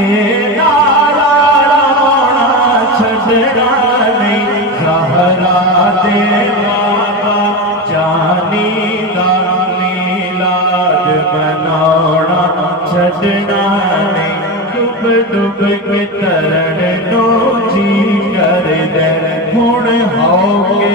ए नारा लाना छड़ना नहीं ज़हरा दे बाबा जानी दा मीलाद मनाना छड़ना नहीं डुब डुब के तरन नो जी कर दे हुण हो के